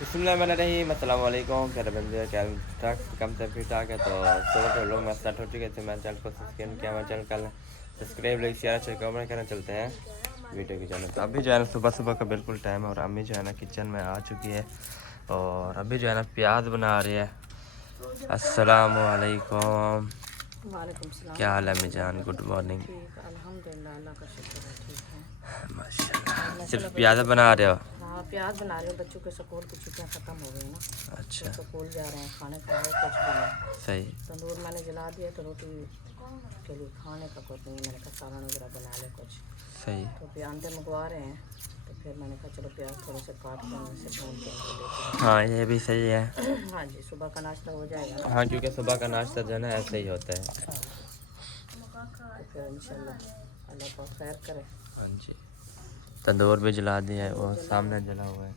बिस्मिल्लाहिर्रहमानिर्रहीम अस्सलाम वालेकुम। क्या बंदे क्या तक कम से ठीक ठाक है। तो सुबह के लोग मैं स्टार्ट हो चुके थे। मैंने चैनल को सब्सक्राइब किया, मैं चैनल का सब्सक्राइब लाइक शेयर अच्छा कमेंट करना चलते हैं वीडियो की चैनल। तो अभी जो है ना सुबह सुबह का बिल्कुल टाइम है और अम्मी जो है ना किचन में आ चुकी है और अभी जो है ना प्याज बना रही है। अस्सलाम वालेकुम। वालेकुम सलाम। क्या हाल है अम्मी जान? Good morning. ठीक, अल्हम्दुलिल्लाह, अल्लाह का शुक्र है, ठीक है। माशाल्लाह। आज सिर्फ माशाल्लाह प्याज बच्चों के बना रहे हो? हाँ प्याज बना रहे हो। बच्चों के स्कूल की छुट्टियां ख़त्म हो गई ना, तो अच्छा स्कूल जा रहे हैं। खाने का है कुछ भी नहीं। सही तंदूर मैंने जला दिया तो रोटी के लिए खाने का कुछ नहीं है। मैंने कहा सालन वगैरह बना ले कुछ, सही। तो फिर अंडे मंगवा रहे हैं। तो फिर मैंने कहा चलो प्याज थोड़े से काट के उनमें से भून के इनको लेके हाँ ये भी सही है। जाएँ। हाँ जी, सुबह का नाश्ता हो जाएगा ना। हाँ क्योंकि सुबह का नाश्ता जो है ना ऐसे ही होता है। हाँ, तो फिर इंशाल्लाह अल्लाह पाक खैर करे। हाँ जी। तंदूर भी जला दिया है, वो तंदूर जला सामने जला हुआ है।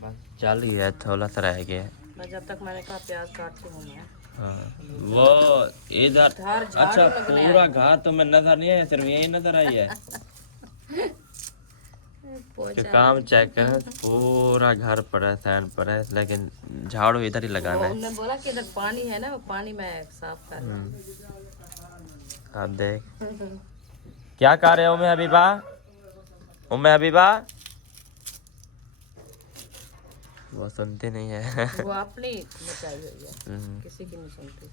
बस जल ही है, थोड़ा सा रह गया है। मैं जब तक मैंने कहा प्याज काटती हूँ मैं। हाँ वो इधर घर झाड़ू अच्छा लगने पूरा आई घर तुम्हें नजर नहीं है, सिर्फ यही नजर आई है कि पोछा। काम चेक कर, पूरा घर पड़ा है, सैंड पड़ा है, लेकिन झाड़ू इधर ही वो लगाना है। उन्होंने बोला कि इधर पानी है ना, वो पानी मैं साफ कर रही अब देख हूँ। क्या कर रहे हो उम्मे हबीबा? उम्मे हबीबा वो सुनती नहीं है वो अपनी मचाई हुई है, किसी की नहीं सुनती।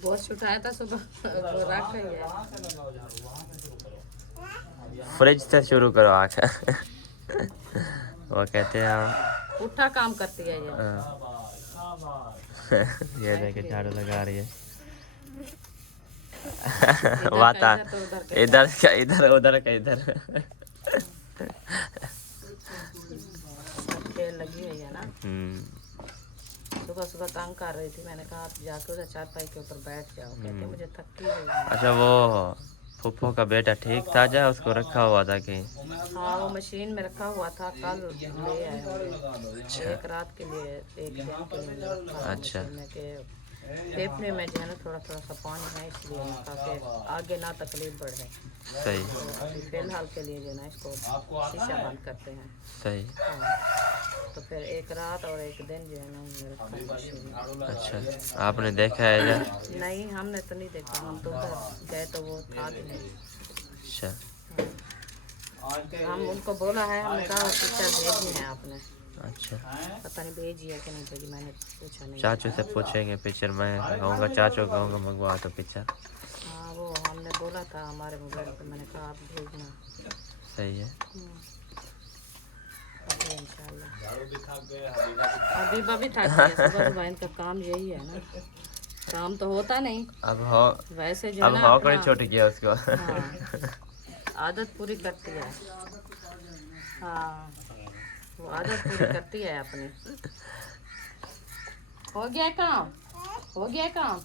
बहुत उठाया था सुबह, वो रख रही है। फ्रिज से शुरू करो आकर वो कहते हैं उठा काम करती है ये। ये देखे झाड़ू लगा रही है इधर का वाता इधर तो उधर का इधर का इधर उधर का इधर खेल लगी हुई है ना। सुबह सुबह तंग कर रही थी, मैंने कहा आप जाके उधर चारपाई के ऊपर बैठ जाओ। कहते मुझे थकी हुई है। अच्छा वो फूफो का बेटा ठीक था, जा उसको रखा हुआ था कि? हाँ वो मशीन में रखा हुआ था, कल ले आए होंगे। अच्छा एक रात के लिए, एक दिन के लिए रखा था अच्छा मशीन में। के फेफड़े में जो है ना थोड़ा थोड़ा सा पानी है, इसलिए ताकि आगे ना तकलीफ बढ़े। सही तो अभी फिलहाल के लिए जो है ना इसको शीशा बंद करते हैं। सही। हाँ, तो फिर एक रात और एक दिन जो है ना हमने रखा मशीन में। अच्छा आपने देखा है इधर? नहीं हमने तो नहीं देखा, हम तो उधर गए तो वो था भी नहीं। अच्छा हम उनको बोला है, हमने कहा पिक्चर भेजी है आपने। अच्छा पता नहीं भेजी है कि नहीं भेजी, मैंने पूछा नहीं। चाचू से पूछेंगे पिक्चर, मैं कहूँगा चाचू कहूँगा मंगवा तो पिक्चर। हाँ वो हमने बोला था हमारे मोबाइल पे, मैंने कहा आप भेजना। सही है। अभी इंशाल्लाह। अभी भी थक गया, सुबह सुबह इनका काम यही है ना, काम तो होता नहीं। अब हो वैसे जो है अब ना हो कर अपना छूट गया उसको हाँ, आदत पूरी करती है। हाँ वो आदत पूरी करती है अपनी। हो गया काम, हो गया काम।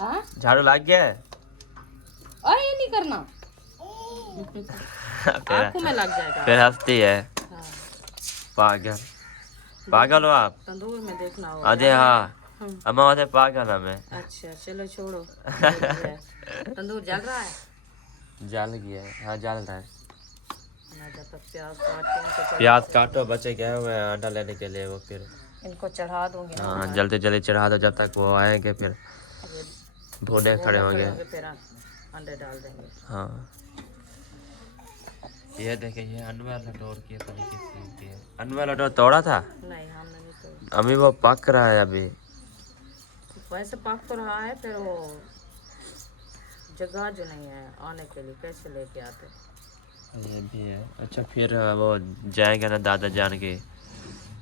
हाँ झाड़ू लग गया है और ये नहीं करना, आंखों में लग जाएगा। फिर हंसती है। हाँ, पागल पागल हो आप? तंदूर में देखना हो। अरे हाँ अम्मा वैसे पागल है मैं। अच्छा चलो छोड़ो, जो भी है। तंदूर जल रहा है? जल गया है, हाँ जल रहा है। मैं जब तक प्याज काटती हूँ तो प्याज काटो, बच्चे गए हुए हैं अंडा लेने के लिए, वो फिर इनको चढ़ा दूंगी ना। हाँ जल्दी जल्दी चढ़ा दो, जब तक वो आएंगे फिर ये भूने खड़े होंगे। फिर अंडे डाल देंगे। हाँ ये देखे ये अनवर लटोर की तरीके से है। अनवर लटोर तोड़ा था? नहीं हमने नहीं तो। अभी वो पक रहा है अभी। वैसे पक तो रहा है, फिर वो जगह जो नहीं है आने के लिए, कैसे लेके आते। ये भी है। अच्छा फिर वो जाएंगे ना दादा जान के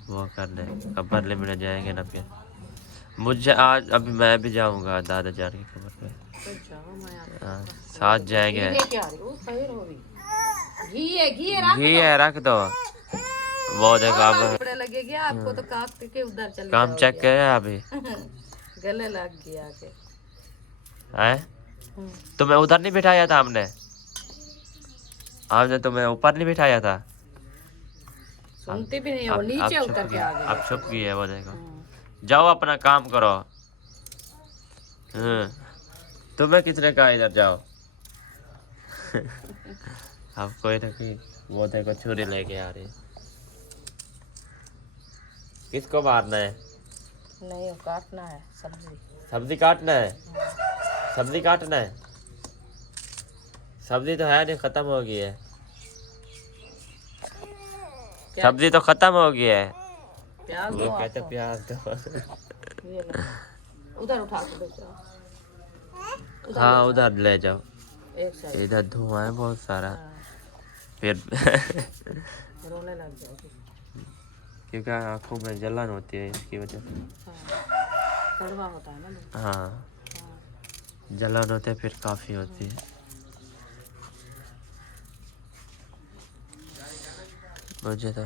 वो करने, कब्र लेने जाएंगे ना फिर। मुझे आज अभी मैं भी जाऊंगा दादा जान की कब्र पे। तो जाओ, मैं हाँ, साथ जाएंगे। घी है, घी है रख दो। वो देखो अब कपड़े लगेगी आपको तो काट के उधर चले काम चेक किया अभी गले लग गया के। है तुम्हें उधर नहीं बिठाया था हमने? हमने तुम्हें ऊपर नहीं बिठाया था? सुनती भी नहीं, वो नीचे उतर के आ गई। अब छुप गई है वो देखो। जाओ अपना काम करो। तुम्हें किसने कहा इधर जाओ? अब कोई ना कोई वो देखो छुरी लेके आ रही। किसको मारना है? नहीं, वो काटना है सब्जी। सब्जी काटना है? सब्जी काटना है? सब्जी तो है नहीं, खत्म हो गई है। सब्जी तो खत्म हो गई है। प्याज वो दो कहते आपको। प्याज दो। ये लो, उधर उठा के दो प्याज। उधर हाँ ले उधर ले जाओ। जाओ, एक साइड। इधर धुआं है बहुत सारा। हाँ, फिर रोने लग जाएगी। क्योंकि आंखों में जलन होती है इसकी वजह से। हाँ, कड़वा होता है ना बहुत। हाँ हाँ, जलन होते फिर काफ़ी होती है। मुझे तो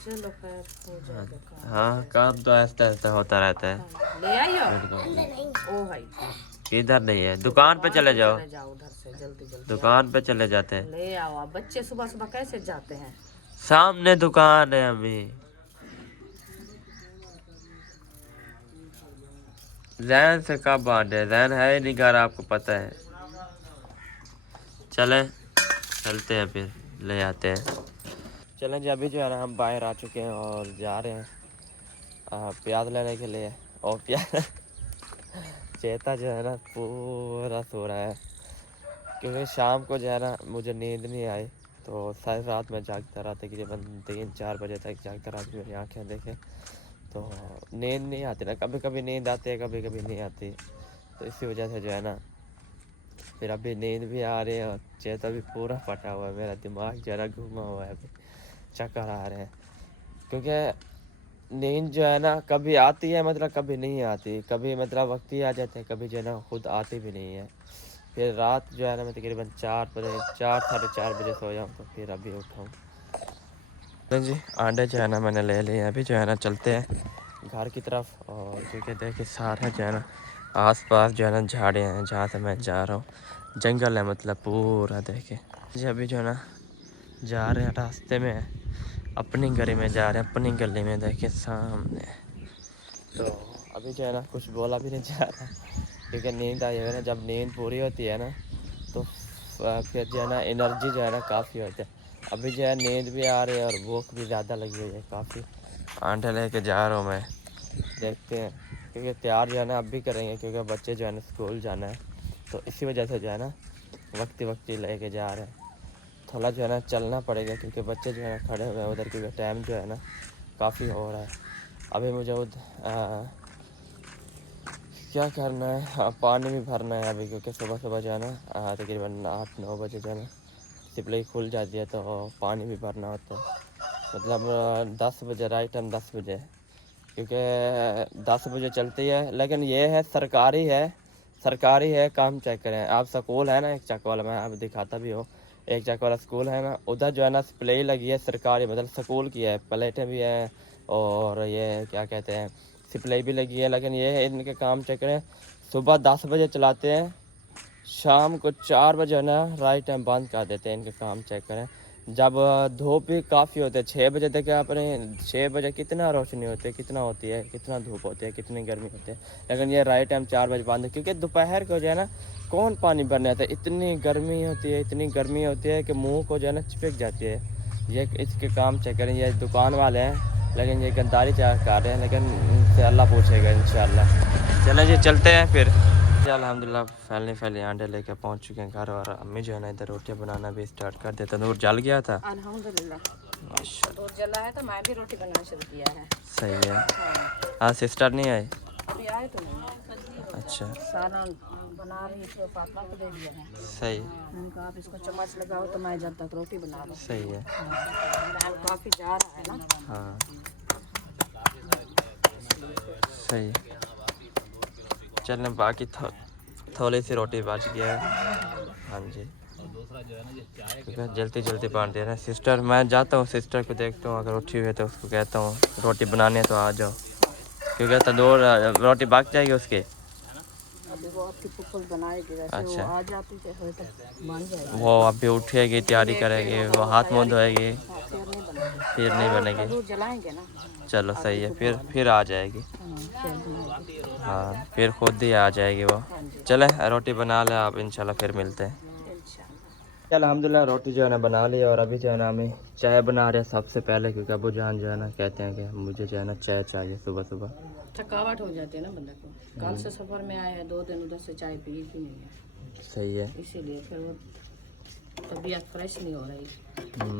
चलो खैर हो जाएगा काम। हाँ काम तो ऐसा ऐसा होता रहता है। हाँ, ले आइयो। बिल्कुल। ओ भाई, इधर नहीं है, दुकान पे चले जाओ। चले जाओ उधर से जल्दी जल्दी। दुकान पे चले जाते हैं। ले आओ। आप बच्चे सुबह सुबह कैसे जाते हैं? सामने दुकान है अभी। जैन से कब बांटे? जैन है ही नहीं घर, आपको पता है। चलते हैं फिर ले आते हैं। चलें जी, अभी जो है ना हम बाहर आ चुके हैं और जा रहे हैं प्याज लेने के लिए। और प्याज चेता जो है ना पूरा सो रहा है, क्योंकि शाम को जो है ना मुझे नींद नहीं आई, तो सारी रात में जागता रहा, तकरीबन 3-4 बजे तक जागता रहा। मेरी आँखें देखें तो नींद नहीं आती ना, कभी कभी नींद आती है, कभी कभी नहीं आती। तो इसी वजह से जो है ना फिर अभी नींद भी आ रही है और चेता भी पूरा फटा हुआ है। मेरा दिमाग जरा घूमा हुआ है, अभी चक्कर आ रहे हैं, क्योंकि नींद जो है ना कभी आती है, मतलब कभी नहीं आती। कभी मतलब वक्त ही आ जाते हैं, कभी जो है ना खुद आती भी नहीं है। फिर रात जो है ना मैं तकरीबन 4 साढ़े 4 बजे सो जाऊँ, तो फिर अभी उठाऊँ। तो जी अंडे जो है ना मैंने ले लिए। अभी जो है ना चलते हैं घर की तरफ। और क्योंकि देखिए सारा जो है ना आसपास जो है ना झाड़ियाँ हैं जहाँ से मैं जा रहा हूँ, जंगल है मतलब पूरा। देखिए जी अभी जो है ना जा रहे हैं, रास्ते में अपनी गली में जा रहे हैं, अपनी गली में। देखिए सामने। तो अभी जो है ना कुछ बोला भी नहीं जा रहा, क्योंकि नींद आई है ना। जब नींद पूरी होती है ना तो फिर जो है ना एनर्जी जो है ना काफ़ी होती है। अभी जो है नींद भी आ रही है और भूख भी ज़्यादा लगी हुई है काफ़ी। आंटे लेके जा रहा हूँ मैं, देखते हैं, क्योंकि तैयार जो है ना अब भी करेंगे, क्योंकि बच्चे जो है ना स्कूल जाना है। तो इसी वजह से जो है ना वक्ती लेके जा रहे हैं। थोड़ा जो है ना चलना पड़ेगा, क्योंकि बच्चे जो है ना खड़े हुए हैं उधर, क्योंकि टाइम जो है ना काफ़ी हो रहा है। अभी मुझे क्या करना है, हाँ, पानी भी भरना है अभी, क्योंकि सुबह सुबह जो है ना तकरीबन 8-9 बजे जो है ना सप्लाई खुल जाती है, तो पानी भी भरना होता है। मतलब 10 बजे, राइट टाइम 10 बजे, क्योंकि 10 बजे चलती है। लेकिन ये है सरकारी है, काम चेक करें आप। स्कूल है ना एक चक वाला, मैं आप दिखाता भी हूँ, एक चक वाला स्कूल है ना, उधर जो है ना सप्लाई लगी है सरकारी, मतलब स्कूल की है। प्लेटें भी हैं और ये क्या कहते हैं सप्लाई भी लगी है। लेकिन ये है इनके काम चेक करें, सुबह 10 बजे चलाते हैं, शाम को 4 बजे ना राइट टाइम बंद कर देते हैं। इनके काम चेक करें। जब धूप भी काफ़ी होती है, 6 बजे देखे आपने, 6 बजे कितना रोशनी होती है, कितना होती है, कितना धूप होती है, कितनी गर्मी होती है। लेकिन ये राइट टाइम 4 बजे बंद है, क्योंकि दोपहर को जो है ना कौन पानी भरने आता है। इतनी गर्मी होती है कि मुँह को जो है ना चिपक जाती है। ये इसके काम चेक करें, ये दुकान वाले हैं, लेकिन ये गद्दारी कर रहे हैं, लेकिन इनसे अल्लाह पूछेगा इंशाल्लाह। चलें जी चलते हैं फिर। अल्हम्दुलिल्लाह फैले अंडे लेके पहुंच चुके हैं घर, और अम्मी जो है ना इधर रोटियां बनाना भी स्टार्ट कर देते हैं। नूर जल गया था अल्हम्दुलिल्लाह, माशाल्लाह, दूध जला है तो मैं भी रोटी बनाना शुरू किया है। सही है। हाँ, हाँ सिस्टर नहीं आए? अभी आए तो नहीं। अच्छा सारा बना रही थी, फातिमा को दे दिया है। सही मैंने कहा आप इसको चम्मच लगाओ तो मैं जब तक रोटी बना लूँ। सही है। टाइम काफ़ी जा रहा है ना। हाँ सही है। चलें बाकी थोड़ी सी रोटी बच गया है। हाँ जी, क्योंकि जल्दी बांट दे रहे हैं। सिस्टर मैं जाता हूँ, सिस्टर को देखता हूँ, अगर उठी हुई है तो उसको कहता हूँ रोटी बनाने तो आ जाओ, क्योंकि तंदूर रोटी पक जाएगी उसकी। अभी वो आपकी पुप्पल बनाएगी, वैसे अच्छा। वो आ जाती है तो बन जाएगी। वो अभी उठेगी, तैयारी करेगी, वो हाथ मुँह धोएगी, हाँ, फिर नहीं बनेगी। फिर नहीं और बनेगी। तंदूर जलाएंगे ना। चलो सही है, फिर आ जाएगी। फिर बनाएगी। हाँ, फिर खुद ही आ जाएगी वो। हाँ जी, चले रोटी बना ले आप, इंशाल्लाह फिर मिलते हैं। इंशाल्लाह। अल्हम्दुलिल्लाह रोटी जो है ना बना ली, और अभी जो है ना हमें चाय बना रहे हैं सबसे पहले, क्योंकि अबू जान जो है ना कहते हैं कि मुझे जो है ना चाय चाहिए सुबह सुबह। थकावट हो जाती है ना बंदे को, कल से सफर में आए हैं, 2 दिन उधर से चाय पी ही नहीं है, सही है। इसीलिए फिर वो तबीयत फ्रेश नहीं हो रही।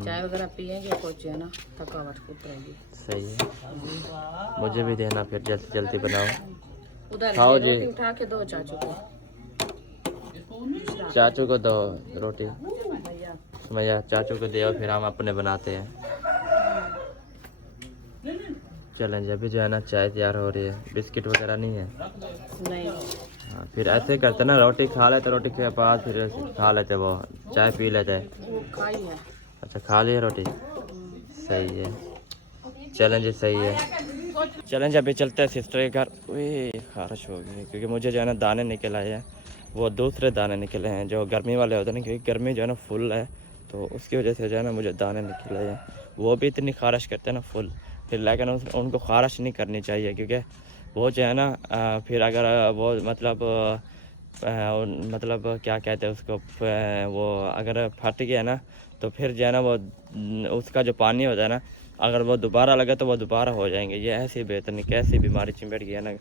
चाय वगैरह पियेंगे कुछ है ना, थकावट उतरेगी। सही है, मुझे भी देना फिर, जल्दी जल्दी बनाओ। उधर खाओ जी। रोटी उठा के दो चाचू को। चाचू को दो रोटी, भैया भैया चाचू को दे, फिर हम अपने बनाते हैं। चलें जी, अभी जो है ना चाय तैयार हो रही है, बिस्किट वगैरह नहीं है। नहीं, हाँ, फिर ऐसे करते ना, रोटी खा लेते, रोटी के बाद फिर खा लेते, वो चाय पी लेते। वो खाई है। अच्छा, खा लिया रोटी, सही है। चलें जी, सही है। चलें जी, अभी चलते हैं सिस्टर के घर। वे खारिश हो गई, क्योंकि मुझे जो है ना दाने निकल आए हैं, वो दूसरे दाने निकले हैं जो गर्मी वाले होते हैं ना, क्योंकि गर्मी जो है ना फुल है, तो उसकी वजह से जो है ना मुझे दाने निकले हैं। वो भी इतनी खारिश करते हैं ना फुल, फिर लेकिन उनको खारिश नहीं करनी चाहिए, क्योंकि वो जो है ना फिर अगर वो मतलब क्या कहते हैं उसको, वो अगर फट गया ना, तो फिर जो है ना वो उसका जो पानी होता है ना, अगर वो दोबारा लगे तो वो दोबारा हो जाएंगे। ये ऐसी बेहतरीन कैसी बीमारी चिमट गई है ना,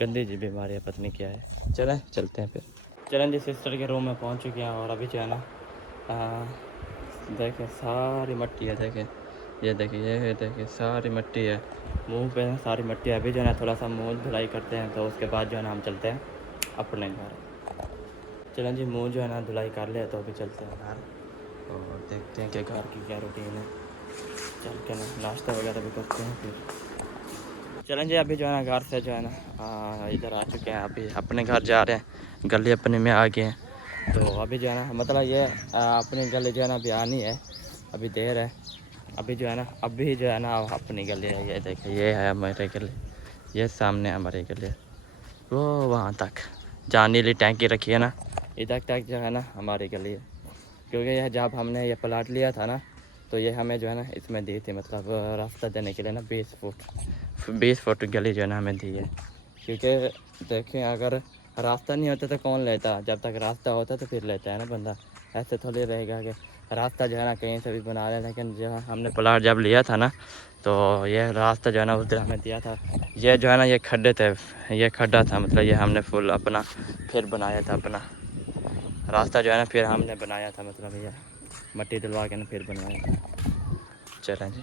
गंदी जी बीमारी है, पता नहीं क्या है। चलें चलते हैं फिर। चलें जी, सिस्टर के रूम में पहुंच चुके हैं, और अभी जो है ना देखें सारी मट्टी है, देखें ये देखिए, ये देखिए सारी मट्टी है, मुंह पे सारी मट्टी है। अभी जो है ना थोड़ा सा मुंह धुलाई करते हैं, तो उसके बाद जो है ना हम चलते हैं अपने घर। चलें जी, मुंह जो है ना धुलाई कर लिया, तो अभी चलते हैं घर और देखते हैं कि घर की क्या रूटीन है। चल के ना नाश्ता वगैरह भी करते हैं फिर। चलें जी, अभी जो है ना घर से जो है ना इधर आ चुके हैं, अभी अपने घर जा रहे हैं, गली अपने में आ गए हैं। तो अभी जो है ना मतलब ये अपनी गली जो है ना अभी आनी है, अभी देर है। अभी जो है ना अभी जो है ना अपनी गली है, ये देखिए ये है हमारे गली, ये सामने हमारी गली है, वो वहाँ तक जहाँ नीली टैंकी रखी है ना, इधर तक जो है ना हमारी गली है। क्योंकि यह जब हमने ये प्लाट लिया था ना, तो ये हमें जो है ना इसमें दी थी, मतलब रास्ता देने के लिए ना 20 फुट गली जो है ना हमें दी है। क्योंकि देखें अगर रास्ता नहीं होता तो कौन लेता, जब तक रास्ता होता तो फिर लेता है ना बंदा। ऐसे थोड़ी रहेगा कि रास्ता जो है ना कहीं से भी बना लें, लेकिन जो हमने प्लाट जब लिया था ना, तो ये रास्ता जो है ना उस दिन हमें दिया था। ये जो है ना ये खड्डे थे, ये खड्डा था, मतलब ये हमने फुल अपना फिर बनाया था, अपना रास्ता जो है ना फिर हमने बनाया था, मतलब ये मट्टी डलवा के ना फिर बनवाया था। चलें जी।